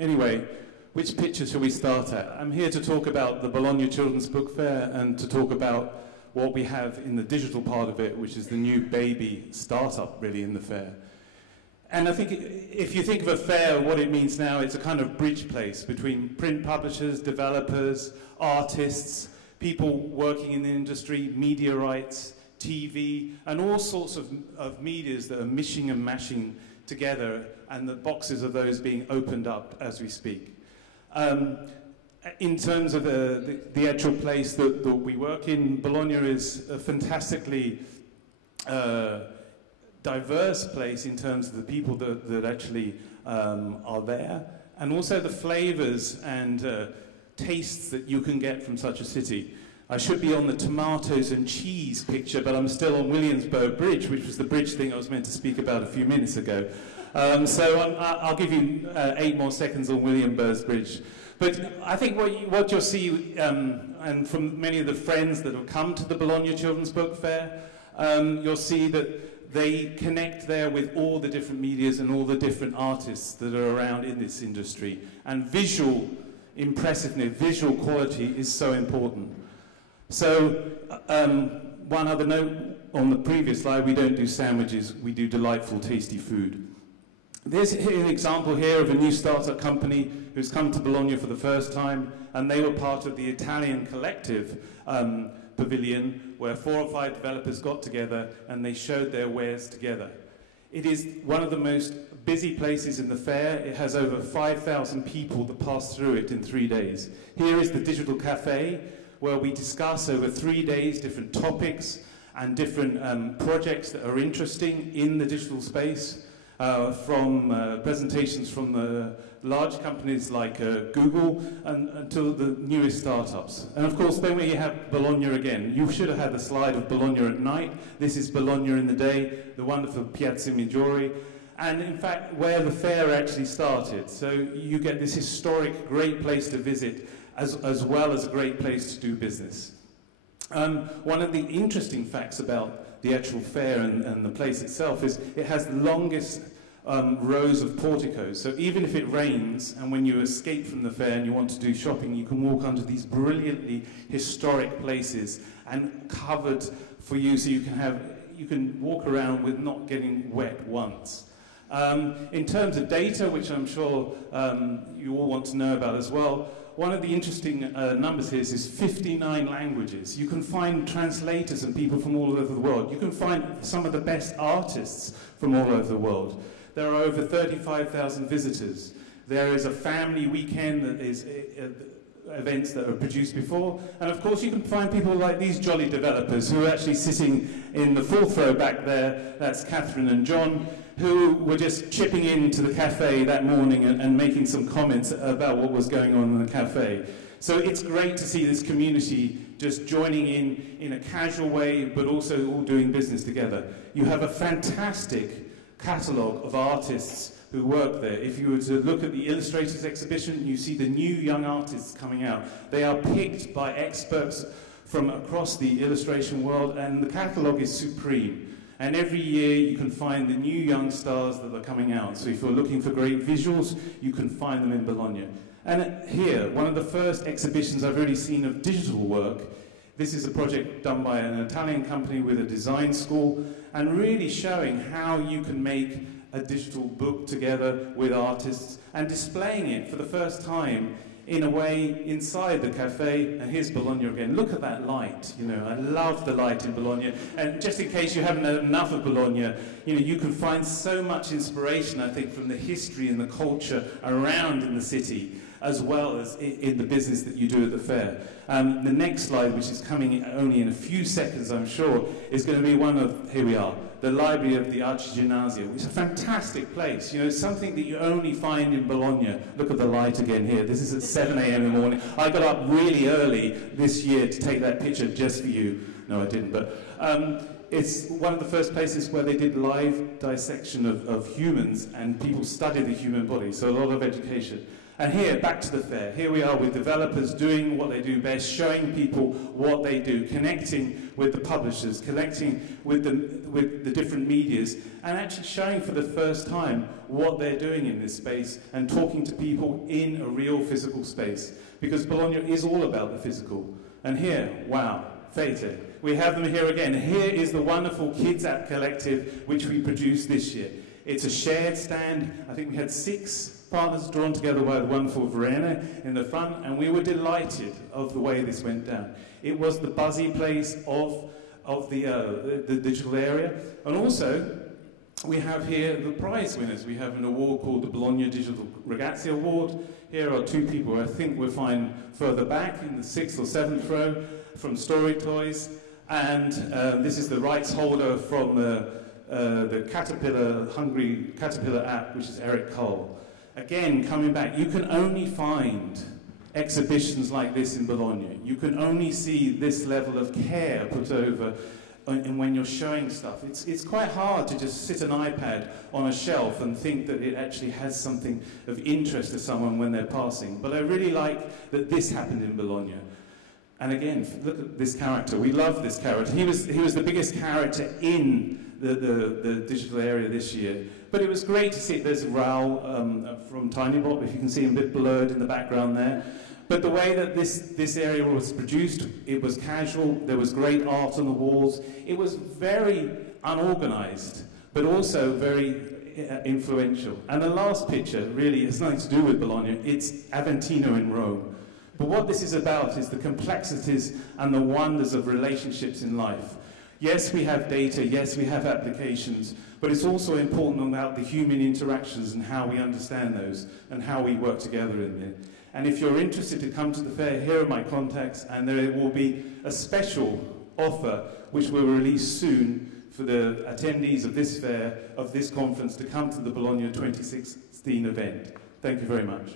Anyway, which picture shall we start at? I'm here to talk about the Bologna Children's Book Fair and to talk about what we have in the digital part of it, which is the new baby startup, really, in the fair. And I think if you think of a fair, what it means now, it's a kind of bridge place between print publishers, developers, artists, people working in the industry, media rights, TV, and all sorts of medias that are mishing and mashing together, and the boxes of those being opened up as we speak. In terms of the actual place that we work in, Bologna is a fantastically diverse place in terms of the people that actually are there, and also the flavors and tastes that you can get from such a city. I should be on the tomatoes and cheese picture, but I'm still on Williamsburg Bridge, which was the bridge thing I was meant to speak about a few minutes ago. So I'll give you 8 more seconds on Williamsburg Bridge. But I think what you'll see, and from many of the friends that have come to the Bologna Children's Book Fair, you'll see that they connect there with all the different medias and all the different artists that are around in this industry. And visual impressiveness, visual quality is so important. So one other note on the previous slide, we don't do sandwiches, we do delightful, tasty food. There's an example here of a new startup company who's come to Bologna for the first time, and they were part of the Italian collective pavilion, where 4 or 5 developers got together and they showed their wares together. It is one of the most busy places in the fair. It has over 5,000 people that pass through it in 3 days. Here is the Digital Cafe, where we discuss over 3 days different topics and different projects that are interesting in the digital space, from presentations from the large companies like Google until the newest startups. And of course, then we have Bologna again. You should have had the slide of Bologna at night. This is Bologna in the day, the wonderful Piazza Maggiore, and in fact, where the fair actually started. So you get this historic, great place to visit, as well as a great place to do business. One of the interesting facts about the actual fair and the place itself is it has the longest rows of porticos. So even if it rains, and when you escape from the fair and you want to do shopping, you can walk onto these brilliantly historic places and covered for you, so you can walk around with not getting wet once. In terms of data, which I'm sure you all want to know about as well, one of the interesting numbers here is 59 languages. You can find translators and people from all over the world. You can find some of the best artists from all over the world. There are over 35,000 visitors. There is a family weekend that is events that are produced before. And of course you can find people like these jolly developers who are actually sitting in the 4th row back there. That's Catherine and John, who were just chipping into the cafe that morning and making some comments about what was going on in the cafe. So it's great to see this community just joining in a casual way, but also all doing business together. You have a fantastic catalogue of artists who work there. If you were to look at the illustrators exhibition, you see the new young artists coming out. They are picked by experts from across the illustration world, and the catalogue is supreme. And every year you can find the new young stars that are coming out. So if you're looking for great visuals, you can find them in Bologna. And here, one of the first exhibitions I've really seen of digital work. This is a project done by an Italian company with a design school, and really showing how you can make a digital book together with artists and displaying it for the first time in a way inside the cafe. And here's Bologna again. Look at that light. You know, I love the light in Bologna. And just in case you haven't had enough of Bologna, you know, you can find so much inspiration, I think, from the history and the culture around in the city, as well as in the business that you do at the fair. The next slide, which is coming only in a few seconds, I'm sure, is going to be one of, here we are, the Library of the Archiginnasio, which is a fantastic place. You know, something that you only find in Bologna. Look at the light again here. This is at 7 a.m. in the morning. I got up really early this year to take that picture just for you. No, I didn't, but it's one of the first places where they did live dissection of humans, and people study the human body, so a lot of education. And here, back to the fair, here we are with developers doing what they do best, showing people what they do, connecting with the publishers, connecting with the different medias, and actually showing for the first time what they're doing in this space and talking to people in a real physical space. Because Bologna is all about the physical. And here, wow, Fete, we have them here again. Here is the wonderful Kids App Collective, which we produced this year. It's a shared stand. I think we had 6 partners drawn together by the wonderful Verena in the front, and we were delighted of the way this went down. It was the buzzy place of the digital area. And also, we have here the prize winners. We have an award called the Bologna Digital Ragazzi Award. Here are 2 people I think we'll find further back in the 6th or 7th row from Story Toys. And this is the rights holder from the Caterpillar, Hungry Caterpillar app, which is Eric Cole. Again, coming back, you can only find exhibitions like this in Bologna. You can only see this level of care put over and when you're showing stuff. It's quite hard to just sit an iPad on a shelf and think that it actually has something of interest to someone when they're passing. But I really like that this happened in Bologna. And again, look at this character. We love this character. He was the biggest character in the digital area this year. But it was great to see. There's Raoul from TinyBot, if you can see him a bit blurred in the background there. But the way that this area was produced, it was casual. There was great art on the walls. It was very unorganized, but also very influential. And the last picture really has nothing to do with Bologna. It's Aventino in Rome. But what this is about is the complexities and the wonders of relationships in life. Yes, we have data, yes, we have applications, but it's also important about the human interactions and how we understand those and how we work together in there. And if you're interested to come to the fair, here are my contacts, and there will be a special offer which will release soon for the attendees of this fair, of this conference, to come to the Bologna 2016 event. Thank you very much.